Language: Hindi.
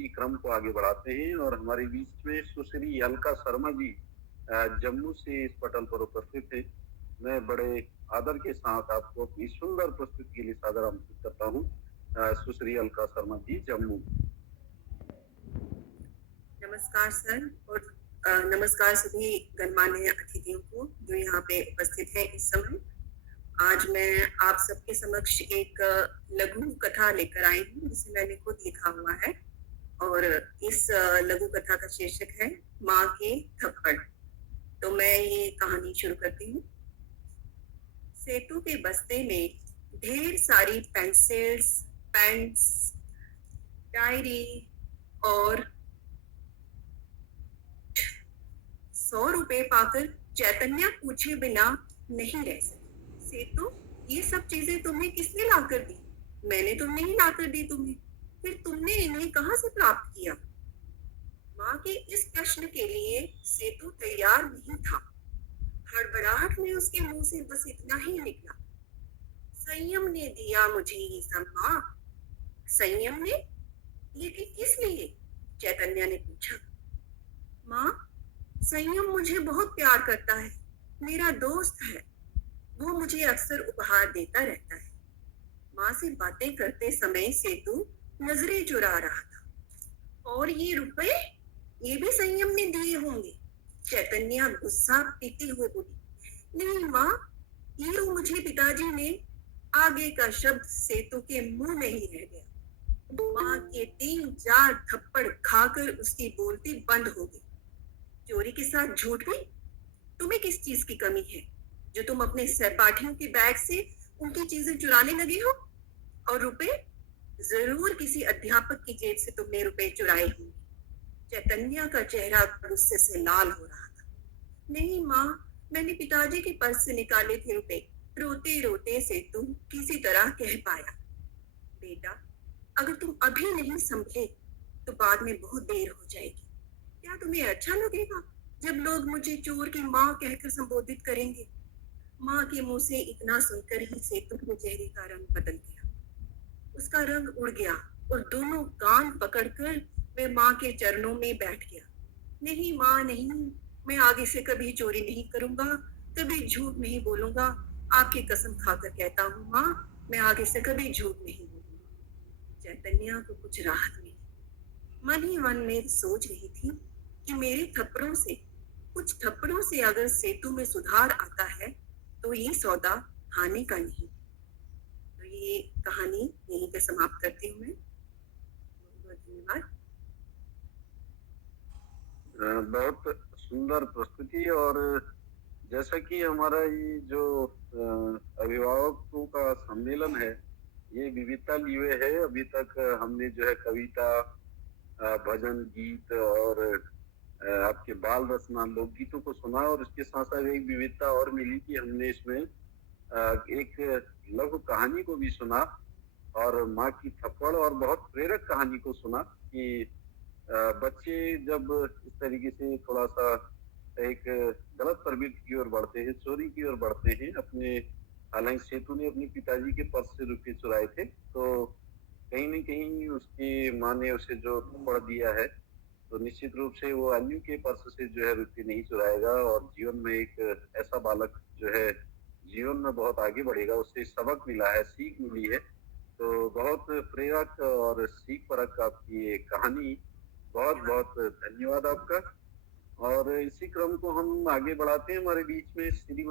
इसी क्रम को आगे बढ़ाते हैं और हमारे बीच में सुश्री अलका शर्मा जी जम्मू से इस पटल पर उपस्थित है। मैं बड़े आदर के साथ आपको अपनी सुंदर प्रस्तुति के लिए सादर आमंत्रित करता हूँ। सुश्री अलका शर्मा जी जम्मू। नमस्कार सर और नमस्कार सभी गणमान्य अतिथियों को जो यहाँ पे उपस्थित है इस समय। आज मैं आप सबके समक्ष एक लघु कथा लेकर आई हूँ जिसे मैंने खुद लिखा हुआ है और इस लघु कथा का शीर्षक है माँ के थप्पड़। तो मैं ये कहानी शुरू करती हूँ। सेतु के बस्ते में ढेर सारी पेंसिल्स, पेन्स, डायरी और 100 रुपए पाकर चैतन्य पूछे बिना नहीं रह सकी। सेतु, ये सब चीजें तुम्हें किसने लाकर दी? मैंने तो नहीं लाकर दी तुम्हें। फिर तुमने इन्हें कहाँ से प्राप्त किया? माँ के इस प्रश्न के लिए सेतु तैयार नहीं था। हड़बड़ाहट में उसके मुंह से बस इतना ही निकला, संयम ने दिया मुझे ये सब माँ। संयम ने? लेकिन किस लिए? चैतन्य ने पूछा। माँ, संयम मुझे बहुत प्यार करता है, मेरा दोस्त है। वो मुझे अक्सर उपहार देता रहता है। माँ से बातें करते समय सेतु नजरें चुरा रहा था। और ये रुपए, ये भी संयम ने दिए होंगे। चैतन्य गुस्सा पीते हुए बोली, नहीं माँ, ये तो मुझे पिताजी ने। आगे का शब्द सेतु के मुंह में ही रह गया। माँ के 3-4 थप्पड़ खाकर उसकी बोलती बंद हो गई। चोरी के साथ झूठ भी? तुम्हें किस चीज की कमी है जो तुम अपने सहपाठियों के बैग से उनकी चीजें चुराने लगे हो? और रुपए? जरूर किसी अध्यापक की जेब से तुमने रुपए चुराए होंगे। चैतन्य का चेहरा गुस्से से लाल हो रहा था। नहीं माँ, मैंने पिताजी के पर्स से निकाले थे रुपए। रोते रोते से तुम किसी तरह कह पाया, बेटा, अगर तुम अभी नहीं संभले तो बाद में बहुत देर हो जाएगी। क्या तुम्हें अच्छा लगेगा जब लोग मुझे चोर की माँ कहकर संबोधित करेंगे? माँ के मुंह से इतना सुनकर ही सेतु के चेहरे का रंग बदल गया। उसका रंग उड़ गया और दोनों कान पकड़कर वह माँ के चरणों में बैठ गया। नहीं माँ, नहीं, मैं आगे से कभी चोरी नहीं करूंगा, कभी झूठ नहीं बोलूंगा। आपकी कसम खाकर कहता हूँ माँ, मैं आगे से कभी झूठ नहीं बोलूंगा। चैतन्य को कुछ राहत मिली। मन ही मन में सोच रही थी कि मेरे थप्पड़ों से, कुछ थप्पड़ों से अगर सेतु में सुधार आता है तो ये सौदा हानि का नहीं। तो ये कहानी यहीं पे समाप्त करती हूँ मैं। बहुत बहुत धन्यवाद। बहुत सुंदर प्रस्तुति और जैसा कि हमारा ये जो अभिभावकों का सम्मेलन है, ये विविधता लिए है। अभी तक हमने जो है कविता, भजन, गीत और आपके बाल रचना, लोकगीतों को सुना और उसके साथ साथ एक विविधता और मिली कि हमने इसमें एक लघु कहानी को भी सुना और माँ की थप्पड़ और बहुत प्रेरक कहानी को सुना कि बच्चे जब इस तरीके से थोड़ा-सा एक गलत प्रवृत्ति की ओर बढ़ते हैं, चोरी की ओर बढ़ते हैं अपने। हालाँकि सेतु ने अपने पिताजी के पर्स से रुपए चुराए थे, तो कहीं न कहीं उसकी माँ ने उसे जो थप्पड़ दिया है, तो निश्चित रूप से वो अन्य के पर्स से जो है रुपए नहीं चुराएगा और जीवन में एक ऐसा बालक जो है जीवन में बहुत आगे बढ़ेगा। उससे सबक मिला है, सीख मिली है। तो बहुत प्रेरक और सीख परक आपकी ये कहानी। धन्यवाद। बहुत-बहुत धन्यवाद आपका। और इसी क्रम को हम आगे बढ़ाते हैं। हमारे बीच में श्रीमती